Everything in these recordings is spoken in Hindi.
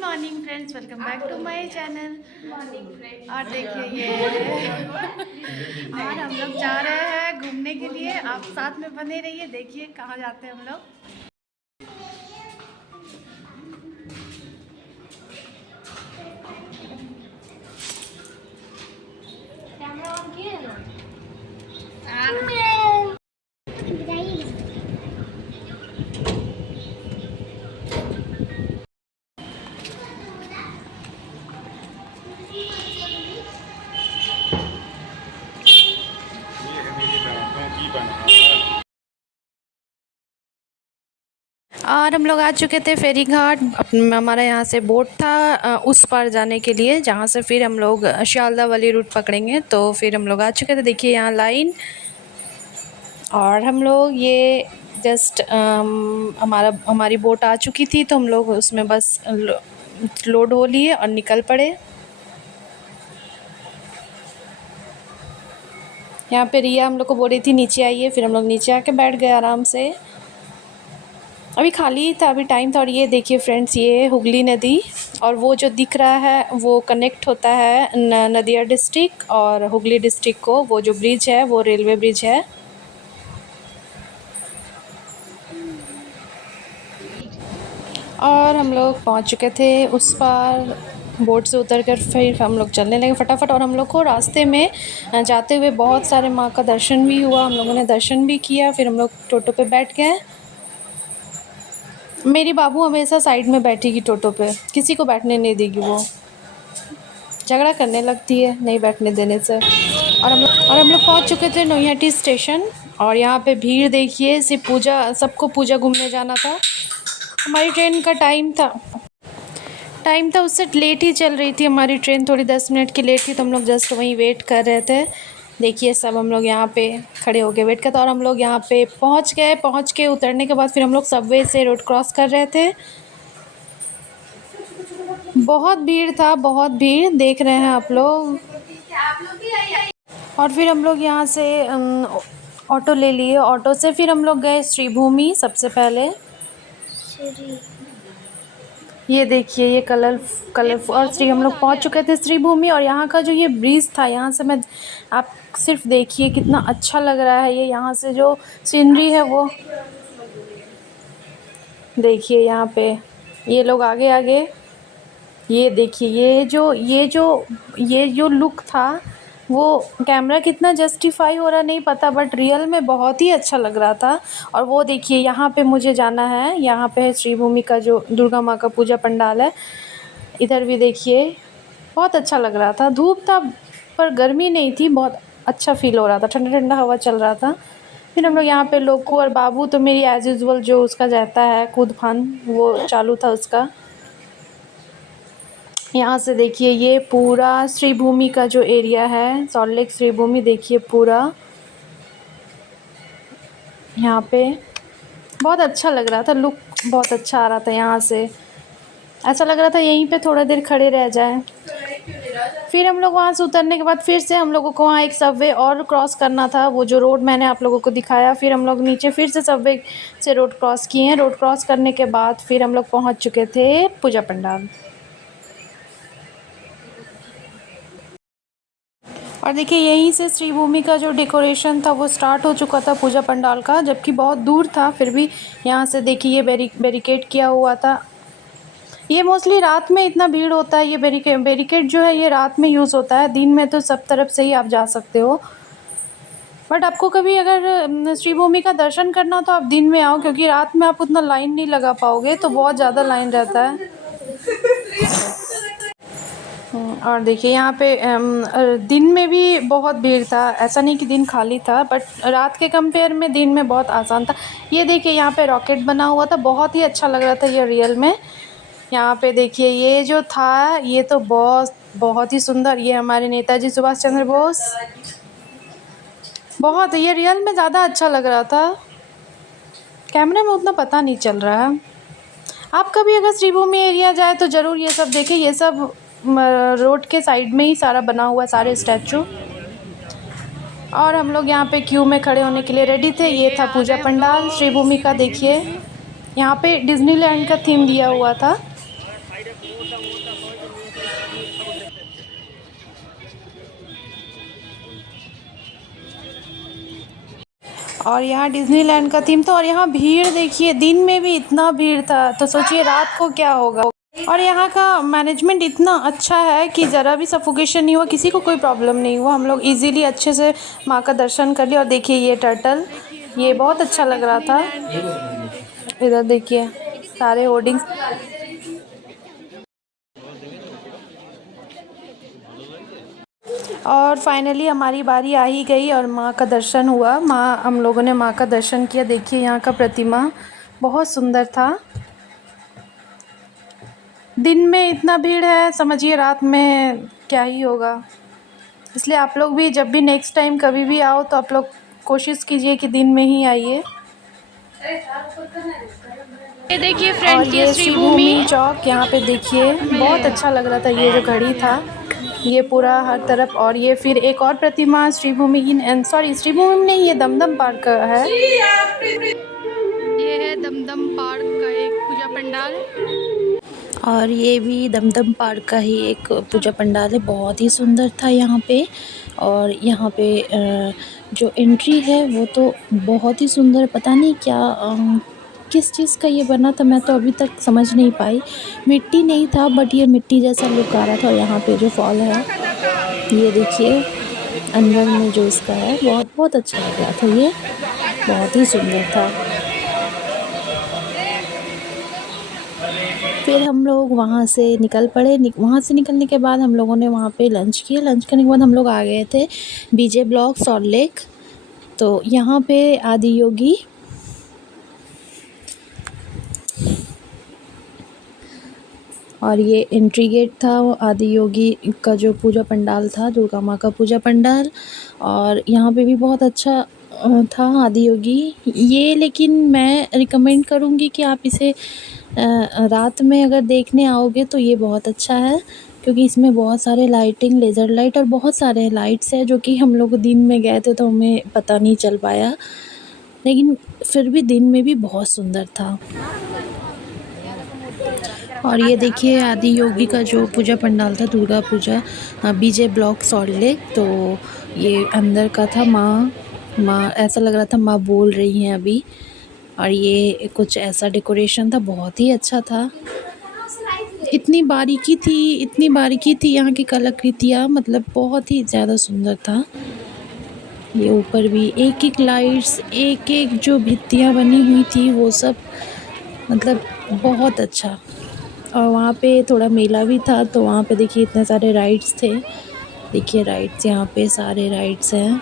Morning friends, welcome back to my channel. और देखिए ये और हम लोग जा रहे हैं घूमने के लिए। आप साथ में बने रहिए, देखिए कहाँ जाते हैं हम लोग। कैमरा ऑन किए ना। और हम लोग आ चुके थे फेरी घाट। हमारा यहाँ से बोट था उस पार जाने के लिए, जहाँ से फिर हम लोग शालदा वाली रूट पकड़ेंगे। तो फिर हम लोग आ चुके थे, देखिए यहाँ लाइन। और हम लोग ये जस्ट हमारी बोट आ चुकी थी, तो हम लोग उसमें बस लोड हो लिए और निकल पड़े। यहाँ पे रिया हम लोग को बोल रही थी नीचे आइए, फिर हम लोग नीचे आके बैठ गए आराम से। अभी खाली था, अभी टाइम था। और ये देखिए फ्रेंड्स, ये हुगली नदी, और वो जो दिख रहा है वो कनेक्ट होता है नदिया डिस्ट्रिक्ट और हुगली डिस्ट्रिक्ट को। वो जो ब्रिज है वो रेलवे ब्रिज है। और हम लोग पहुंच चुके थे उस पार। बोट से उतरकर फिर हम लोग चलने लगे फटाफट। और हम लोग को रास्ते में जाते हुए बहुत सारे माँ का दर्शन भी हुआ, हम लोगों ने दर्शन भी किया। फिर हम लोग टोटो पे बैठ गए। मेरी बाबू हमेशा साइड में बैठेगी टोटो पे, किसी को बैठने नहीं देगी, वो झगड़ा करने लगती है नहीं बैठने देने से। और हम लोग पहुंच चुके थे नोयहाटी स्टेशन। और यहाँ पे भीड़ देखिए, सिर्फ पूजा, सबको पूजा घूमने जाना था। हमारी ट्रेन का टाइम था उससे लेट ही चल रही थी हमारी ट्रेन, थोड़ी 10 मिनट की लेट थी। तो हम लोग जस्ट वहीं वेट कर रहे थे। देखिए सब हम लोग यहाँ पे खड़े होके वेट करते। और हम लोग यहाँ पे पहुँच गए। पहुँच के उतरने के बाद फिर हम लोग सबवे से रोड क्रॉस कर रहे थे। बहुत भीड़ था, बहुत भीड़, देख रहे हैं आप लोग। और फिर हम लोग यहाँ से ऑटो ले लिए। ऑटो से फिर हम लोग गए श्रीभूमि सबसे पहले। ये देखिए ये कलर और श्री हम लोग पहुँच चुके थे श्रीभूमि। और यहाँ का जो ये ब्रिज था, यहाँ से मैं, आप सिर्फ देखिए कितना अच्छा लग रहा है। ये यहाँ से जो सीनरी है वो देखिए। यहाँ पे ये लोग आगे आगे, ये देखिए ये जो लुक था, वो कैमरा कितना जस्टिफाई हो रहा नहीं पता, बट रियल में बहुत ही अच्छा लग रहा था। और वो देखिए यहाँ पे मुझे जाना है, यहाँ पे है श्रीभूमि का जो दुर्गा माँ का पूजा पंडाल है। इधर भी देखिए बहुत अच्छा लग रहा था। धूप था पर गर्मी नहीं थी, बहुत अच्छा फील हो रहा था, ठंडा ठंडा हवा चल रहा था। फिर हम लोग यहाँ पे लोकू और बाबू तो मेरी एज़ यूज़ुअल जो उसका रहता है कूद फान, वो चालू था उसका। यहाँ से देखिए ये पूरा श्रीभूमि का जो एरिया है, सॉल्ट लेक श्रीभूमि, देखिए पूरा यहाँ पे बहुत अच्छा लग रहा था। लुक बहुत अच्छा आ रहा था। यहाँ से ऐसा लग रहा था यहीं पे थोड़ा देर खड़े रह जाए। फिर हम लोग वहाँ से उतरने के बाद फिर से हम लोगों को वहाँ एक सबवे और क्रॉस करना था, वो जो रोड मैंने आप लोगों को दिखाया। फिर हम लोग नीचे फिर से सबवे से रोड क्रॉस किए हैं। रोड क्रॉस करने के बाद फिर हम लोग पहुँच चुके थे पूजा पंडाल। और देखिए यहीं से श्रीभूमि का जो डेकोरेशन था वो स्टार्ट हो चुका था पूजा पंडाल का, जबकि बहुत दूर था। फिर भी यहाँ से देखिए ये बैरिकेड किया हुआ था। ये मोस्टली रात में इतना भीड़ होता है। ये बैरिकेड जो है ये रात में यूज़ होता है, दिन में तो सब तरफ से ही आप जा सकते हो। बट आपको कभी अगर श्रीभूमि का दर्शन करना हो तो आप दिन में आओ, क्योंकि रात में आप उतना लाइन नहीं लगा पाओगे, तो बहुत ज़्यादा लाइन रहता है। और देखिए यहाँ पे दिन में भी बहुत भीड़ था, ऐसा नहीं कि दिन खाली था, बट रात के कंपेयर में दिन में बहुत आसान था। ये देखिए यहाँ पे रॉकेट बना हुआ था, बहुत ही अच्छा लग रहा था ये रियल में। यहाँ पे देखिए ये जो था ये तो बहुत ही सुंदर, ये हमारे नेताजी सुभाष चंद्र बोस, बहुत, ये रियल में ज़्यादा अच्छा लग रहा था, कैमरे में उतना पता नहीं चल रहा है। आप कभी अगर श्रीभूमि एरिया जाए तो ज़रूर ये सब देखें। ये सब रोड के साइड में ही सारा बना हुआ है, सारे स्टैचू। और हम लोग यहाँ पे क्यू में खड़े होने के लिए रेडी थे। ये था पूजा पंडाल श्रीभूमि का। देखिए यहाँ पे डिज्नीलैंड का थीम दिया हुआ था। और यहाँ डिज़नीलैंड का थीम था। और यहाँ भीड़ देखिए, दिन में भी इतना भीड़ था, तो सोचिए रात को क्या होगा। और यहाँ का मैनेजमेंट इतना अच्छा है कि ज़रा भी सफोकेशन नहीं हुआ, किसी को कोई प्रॉब्लम नहीं हुआ। हम लोग इजीली अच्छे से माँ का दर्शन कर लिया। और देखिए ये टर्टल, ये बहुत अच्छा लग रहा था। इधर देखिए सारे होर्डिंग्स। और फाइनली हमारी बारी आ ही गई और माँ का दर्शन हुआ। हम लोगों ने माँ का दर्शन किया। देखिए यहाँ का प्रतिमा बहुत सुंदर था। दिन में इतना भीड़ है, समझिए रात में क्या ही होगा। इसलिए आप लोग भी जब भी नेक्स्ट टाइम कभी भी आओ तो आप लोग कोशिश कीजिए कि दिन में ही आइए। ये देखिए और फ्रेंड्स, ये ये श्री श्री भूमि भूमि चौक, यहाँ पे देखिए बहुत अच्छा लग रहा था। ये जो घड़ी था, ये पूरा हर तरफ। और ये फिर एक और प्रतिमा श्री भूमि की, सॉरी श्री भूमि में नहीं, ये दमदम पार्क का है। ये है दमदम पार्क का एक पूजा पंडाल। और ये भी दमदम पार्क का ही एक पूजा पंडाल है। बहुत ही सुंदर था यहाँ पे। और यहाँ पे जो एंट्री है वो तो बहुत ही सुंदर, पता नहीं क्या किस चीज़ का ये बना था, मैं तो अभी तक समझ नहीं पाई। मिट्टी नहीं था बट ये मिट्टी जैसा लुक आ रहा था। और यहाँ पे जो फॉल है, ये देखिए अंदर में जो इसका है, बहुत बहुत अच्छा लग रहा था। ये बहुत ही सुंदर था। फिर हम लोग वहाँ से निकल पड़े। वहाँ से निकलने के बाद हम लोगों ने वहाँ पे लंच किया। लंच करने के बाद हम लोग आ गए थे बीजे ब्लॉक सॉल्ट लेक। तो यहाँ पे आदि योगी और ये एंट्री गेट था आदि योगी का जो पूजा पंडाल था, दुर्गा माँ का पूजा पंडाल। और यहाँ पे भी बहुत अच्छा था आदि योगी ये। लेकिन मैं रिकमेंड करूँगी कि आप इसे रात में अगर देखने आओगे तो ये बहुत अच्छा है, क्योंकि इसमें बहुत सारे लाइटिंग, लेज़र लाइट और बहुत सारे लाइट्स हैं, जो कि हम लोग दिन में गए थे तो हमें पता नहीं चल पाया। लेकिन फिर भी दिन में भी बहुत सुंदर था। और ये देखिए आदि योगी का जो पूजा पंडाल था, दुर्गा पूजा, बीजे ब्लॉक सॉल्ट लेक। तो ये अंदर का था। माँ ऐसा लग रहा था माँ बोल रही हैं अभी। और ये कुछ ऐसा डेकोरेशन था, बहुत ही अच्छा था। इतनी बारीकी थी यहाँ की कलाकृतियाँ, मतलब बहुत ही ज़्यादा सुंदर था। ये ऊपर भी एक एक लाइट्स, एक एक जो भित्तियाँ बनी हुई थी वो सब, मतलब बहुत अच्छा। और वहाँ पे थोड़ा मेला भी था, तो वहाँ पे देखिए इतने सारे राइड्स थे। देखिए राइड्स, यहाँ पे सारे राइड्स हैं।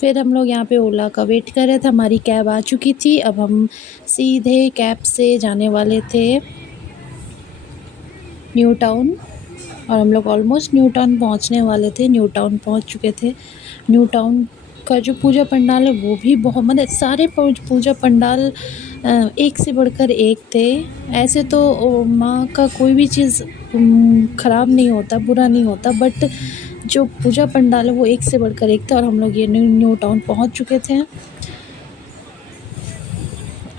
फिर हम लोग यहाँ पे ओला का वेट कर रहे थे। हमारी कैब आ चुकी थी। अब हम सीधे कैब से जाने वाले थे न्यू टाउन। और हम लोग ऑलमोस्ट न्यू टाउन पहुँचने वाले थे, न्यू टाउन पहुँच चुके थे। न्यू टाउन का जो पूजा पंडाल है वो भी बहुत, मतलब सारे पूजा पंडाल एक से बढ़कर एक थे। ऐसे तो माँ का कोई भी चीज़ ख़राब नहीं होता, बुरा नहीं होता, बट जो पूजा पंडाल है वो एक से बढ़कर एक था। और हम लोग ये न्यू टाउन पहुँच चुके थे।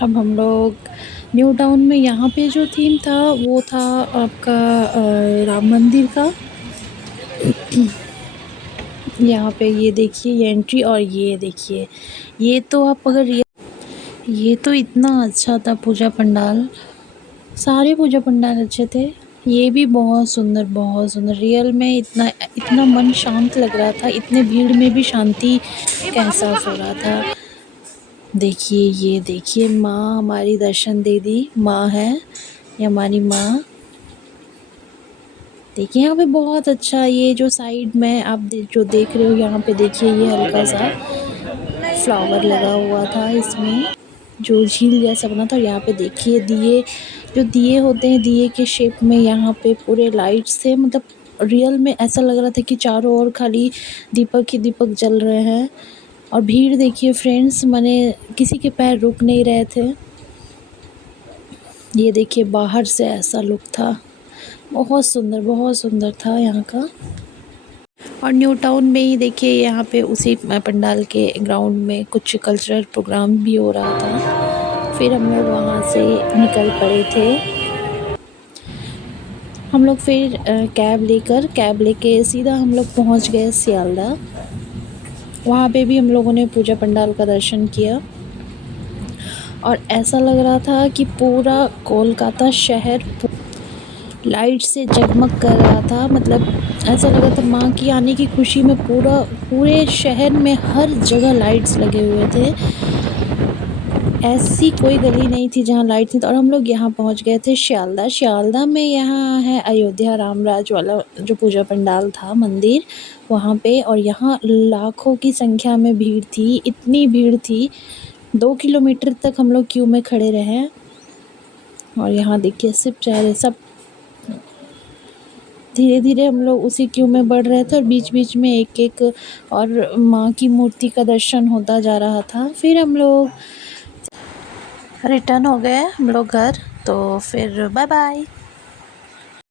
अब हम लोग न्यू टाउन में, यहाँ पे जो थीम था वो था आपका राम मंदिर का। यहाँ पे ये देखिए ये एंट्री। और ये देखिए, ये तो आप अगर ये तो इतना अच्छा था पूजा पंडाल। सारे पूजा पंडाल अच्छे थे। ये भी बहुत सुंदर, बहुत सुंदर। रियल में इतना इतना मन शांत लग रहा था। इतने भीड़ में भी शांति का एहसास हो रहा था। देखिए ये देखिए माँ हमारी दर्शन दे दी। माँ है, ये हमारी माँ। देखिए यहाँ पे बहुत अच्छा, ये जो साइड में आप जो देख रहे हो, यहाँ पे देखिए ये हल्का सा फ्लावर लगा हुआ था इसमें, जो झील जैसा बना था। और यहाँ पे देखिए दिए, जो दिए होते हैं, दिए के शेप में यहाँ पे पूरे लाइट्स थे। मतलब रियल में ऐसा लग रहा था कि चारों ओर खाली दीपक ही दीपक जल रहे हैं। और भीड़ देखिए फ्रेंड्स, माने किसी के पैर रुक नहीं रहे थे। ये देखिए बाहर से ऐसा लुक था। बहुत सुंदर था यहाँ का। और न्यू टाउन में ही देखिए यहाँ पे उसी पंडाल के ग्राउंड में कुछ कल्चरल प्रोग्राम भी हो रहा था। फिर हम लोग वहाँ से निकल पड़े थे। हम लोग फिर कैब लेके सीधा हम लोग पहुंच गए सियालदह। वहाँ पे भी हम लोगों ने पूजा पंडाल का दर्शन किया और ऐसा लग रहा था कि पूरा कोलकाता शहर लाइट से जगमग कर रहा था। मतलब ऐसा लग रहा था माँ की आने की खुशी में पूरे शहर में हर जगह लाइट्स लगे हुए थे। ऐसी कोई गली नहीं थी जहाँ लाइट थी। और हम लोग यहाँ पहुँच गए थे सियालदह में। यहाँ है अयोध्या रामराज वाला जो पूजा पंडाल था मंदिर वहाँ पे। और यहाँ लाखों की संख्या में भीड़ थी, इतनी भीड़ थी 2 किलोमीटर तक हम लोग क्यू में खड़े रहे। और यहाँ देखिए सिर्फ चेहरे सब धीरे धीरे हम लोग उसी क्यू में बढ़ रहे थे और बीच बीच में एक एक और माँ की मूर्ति का दर्शन होता जा रहा था। फिर हम लोग रिटर्न हो गए हम लोग घर। तो फिर बाय बाय।